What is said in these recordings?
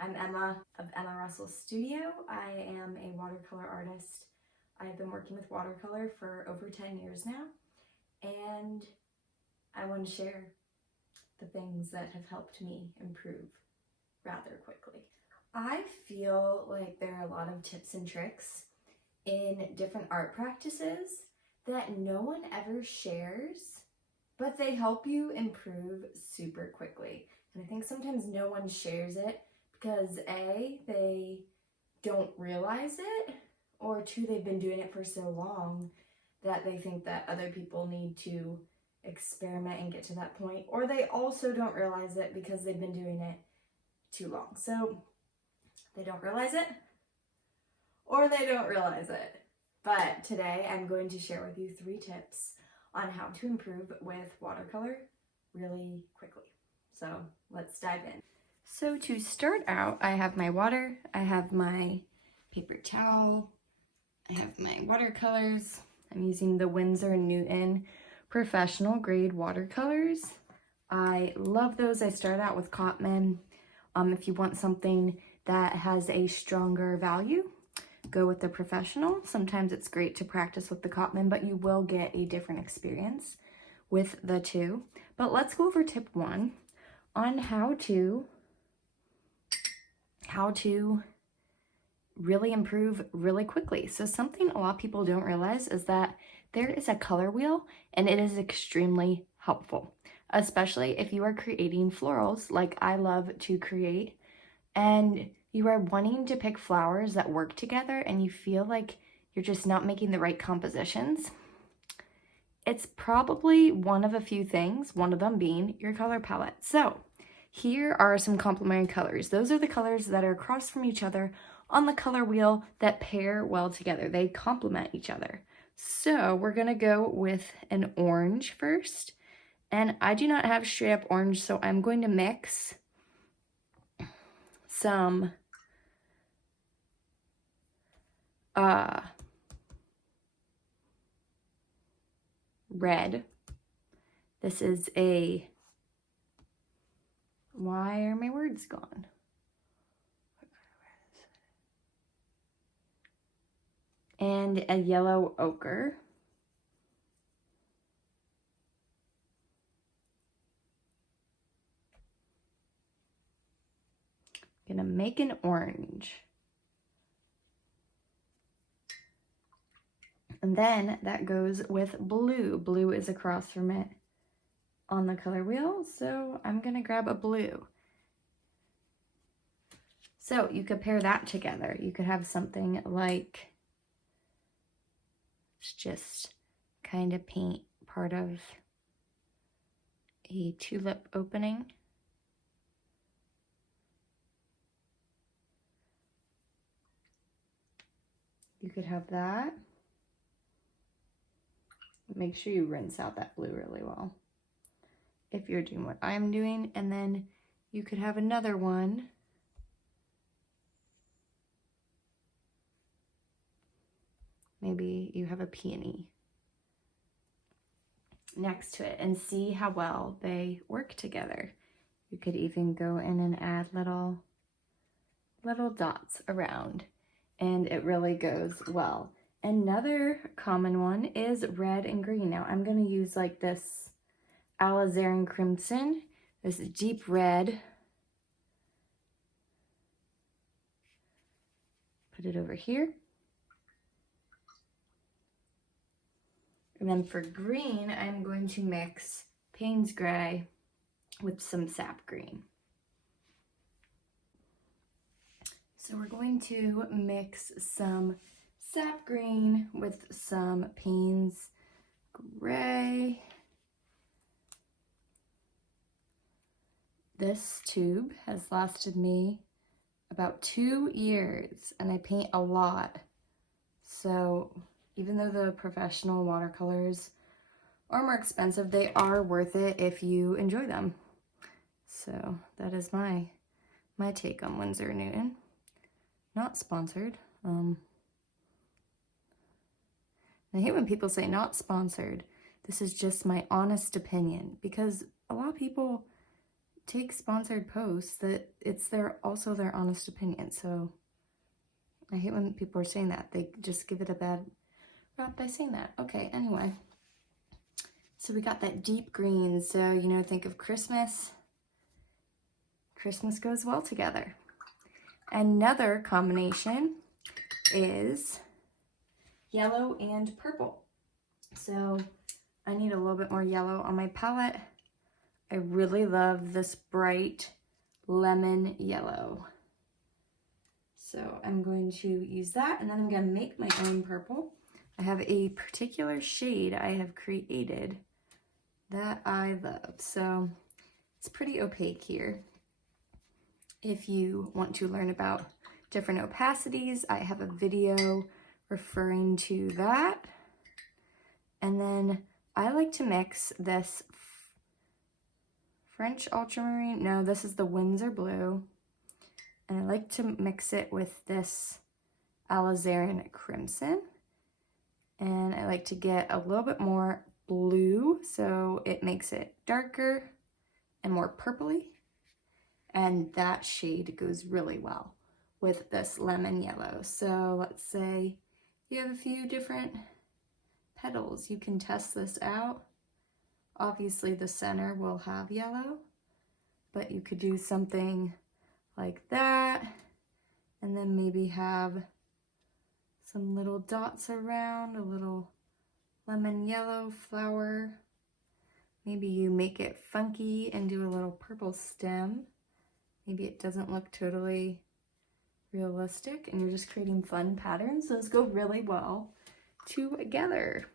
I'm Emma of Emma Russell Studio. I am a watercolor artist. I've been working with watercolor for over 10 years now, and I want to share the things that have helped me improve rather quickly. I feel like there are a lot of tips and tricks in different art practices that no one ever shares, but they help you improve super quickly. And I think sometimes no one shares it because A, they don't realize it, or two, they've been doing it for so long that they think that other people need to experiment and get to that point, or they also don't realize it because they've been doing it too long. So they don't realize it, or they don't realize it. But today I'm going to share with you 3 tips on how to improve with watercolor really quickly. So let's dive in. So to start out, I have my water, I have my paper towel, I have my watercolors. I'm using the Winsor & Newton professional grade watercolors. I love those. I start out with Cotman. If you want something that has a stronger value, go with the professional. Sometimes it's great to practice with the Cotman, but you will get a different experience with the two. But let's go over tip 1 on how to really improve really quickly. So something a lot of people don't realize is that there is a color wheel, and it is extremely helpful, especially if you are creating florals like I love to create, and you are wanting to pick flowers that work together and you feel like you're just not making the right compositions. It's probably one of a few things, one of them being your color palette. So here are some complementary colors. Those are the colors that are across from each other on the color wheel that pair well together. They complement each other. So we're gonna go with an orange first. And I do not have straight up orange, so I'm going to mix some red. This is a, why are my words gone? And a yellow ochre. I'm gonna make an orange. And then that goes with blue. Blue is across from it on the color wheel, so I'm gonna grab a blue. So you could pair that together. You could have something like, let's just kind of paint part of a tulip opening. You could have that. Make sure you rinse out that blue really well if you're doing what I'm doing. And then you could have another one. Maybe you have a peony next to it and see how well they work together. You could even go in and add little dots around, and it really goes well. Another common one is red and green. Now I'm going to use like this alizarin crimson, this deep red. Put it over here. And then for green, I'm going to mix Payne's Gray with some sap green. So we're going to mix some sap green with some Payne's Gray. This tube has lasted me about 2 years, and I paint a lot. So even though the professional watercolors are more expensive, they are worth it if you enjoy them. So that is my take on Winsor & Newton. Not sponsored. I hate when people say not sponsored. This is just my honest opinion, because a lot of people take sponsored posts that it's also their honest opinion. So I hate when people are saying that. They just give it a bad rap by saying that. Okay, anyway. So we got that deep green. So, you know, think of Christmas. Christmas goes well together. Another combination is yellow and purple. So I need a little bit more yellow on my palette. I really love this bright lemon yellow. So I'm going to use that, and then I'm going to make my own purple. I have a particular shade I have created that I love. So it's pretty opaque here. If you want to learn about different opacities, I have a video referring to that. And then I like to mix this French ultramarine. No, this is the Windsor blue. And I like to mix it with this alizarin crimson. And I like to get a little bit more blue so it makes it darker and more purpley. And that shade goes really well with this lemon yellow. So let's say you have a few different petals. You can test this out. Obviously the center will have yellow, but you could do something like that, and then maybe have some little dots around, a little lemon yellow flower. Maybe you make it funky and do a little purple stem. Maybe it doesn't look totally realistic and you're just creating fun patterns. Those go really well together.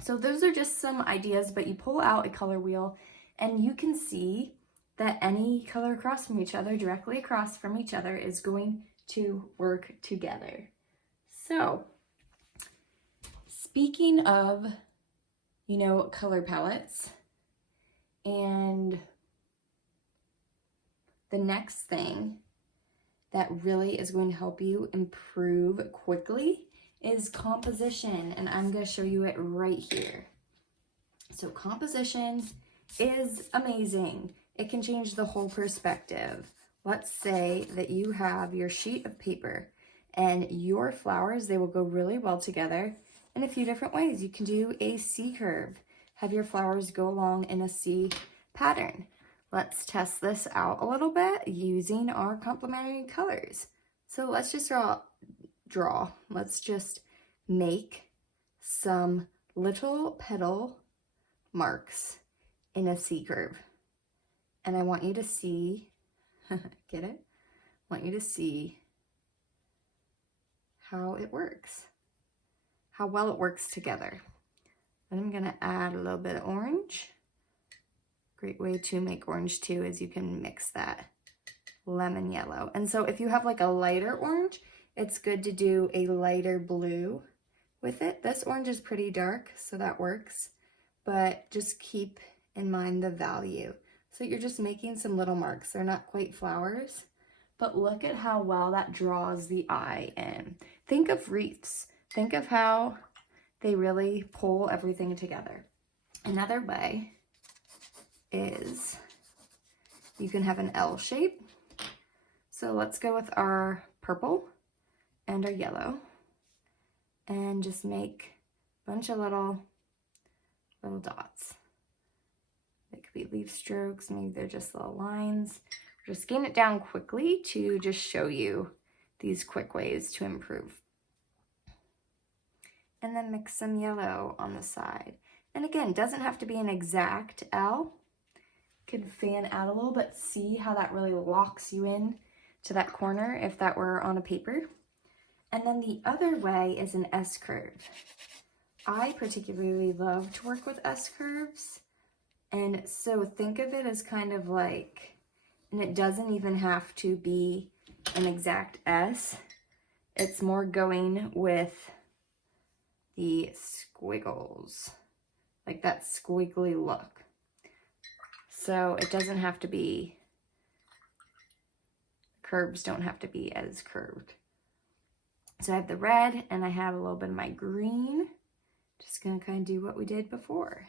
So those are just some ideas, but you pull out a color wheel and you can see that any color across from each other, directly across from each other, is going to work together. So, speaking of, you know, color palettes, and the next thing that really is going to help you improve quickly is composition, and I'm going to show you it right here. So composition is amazing. It can change the whole perspective. Let's say that you have your sheet of paper and your flowers, they will go really well together in a few different ways. You can do a C curve, have your flowers go along in a C pattern. Let's test this out a little bit using our complementary colors. So let's just draw. Let's just make some little petal marks in a C curve. And I want you to see, get it? I want you to see how it works, how well it works together. Then I'm gonna add a little bit of orange. Great way to make orange too is you can mix that lemon yellow. And so if you have like a lighter orange, it's good to do a lighter blue with it. This orange is pretty dark, so that works, but just keep in mind the value. So you're just making some little marks. They're not quite flowers, but look at how well that draws the eye in. Think of wreaths. Think of how they really pull everything together. Another way is you can have an L shape. So let's go with our purple and our yellow and just make a bunch of little dots. They could be leaf strokes, maybe they're just little lines. Just scan it down quickly to just show you these quick ways to improve. And then mix some yellow on the side. And again, doesn't have to be an exact L. Could fan out a little bit. See how that really locks you in to that corner if that were on a paper. And then the other way is an S curve. I particularly love to work with S curves. And so think of it as kind of like, and it doesn't even have to be an exact S. It's more going with the squiggles, like that squiggly look. So it doesn't have to be, curves don't have to be as curved. So I have the red and I have a little bit of my green. Just gonna kind of do what we did before.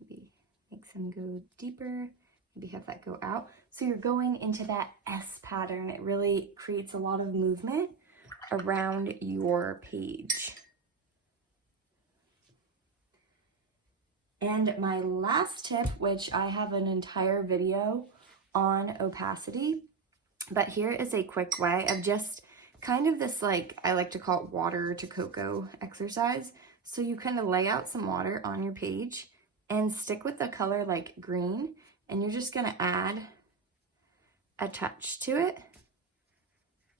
Maybe make some go deeper, maybe have that go out. So you're going into that S pattern. It really creates a lot of movement around your page. And my last tip, which I have an entire video on opacity, but here is a quick way of just kind of this, like, I like to call it water to cocoa exercise. So you kind of lay out some water on your page and stick with the color like green, and you're just gonna add a touch to it.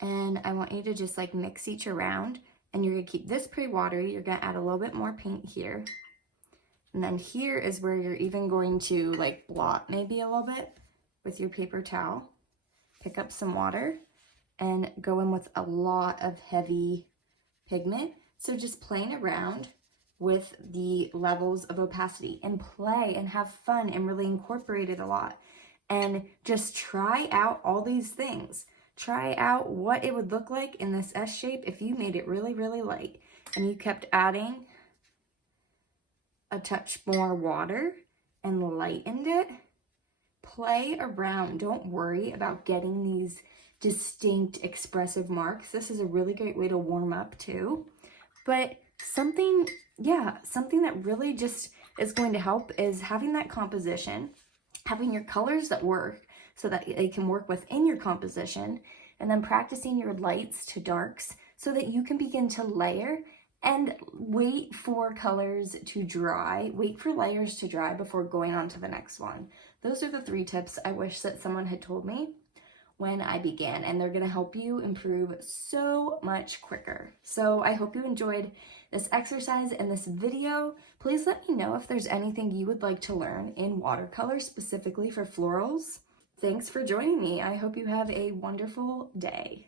And I want you to just like mix each around, and you're gonna keep this pretty watery. You're gonna add a little bit more paint here. And then here is where you're even going to like blot maybe a little bit with your paper towel. Pick up some water and go in with a lot of heavy pigment. So just playing around with the levels of opacity and play and have fun and really incorporate it a lot. And just try out all these things. Try out what it would look like in this S shape if you made it really, really light and you kept adding a touch more water and lightened it. Play around. Don't worry about getting these distinct expressive marks. This is a really great way to warm up too. But something that really just is going to help is having that composition, having your colors that work so that they can work within your composition, and then practicing your lights to darks so that you can begin to layer and wait for colors to dry, wait for layers to dry before going on to the next one. Those are the 3 tips I wish that someone had told me when I began, and they're gonna help you improve so much quicker. So I hope you enjoyed this exercise and this video. Please let me know if there's anything you would like to learn in watercolor specifically for florals. Thanks for joining me. I hope you have a wonderful day.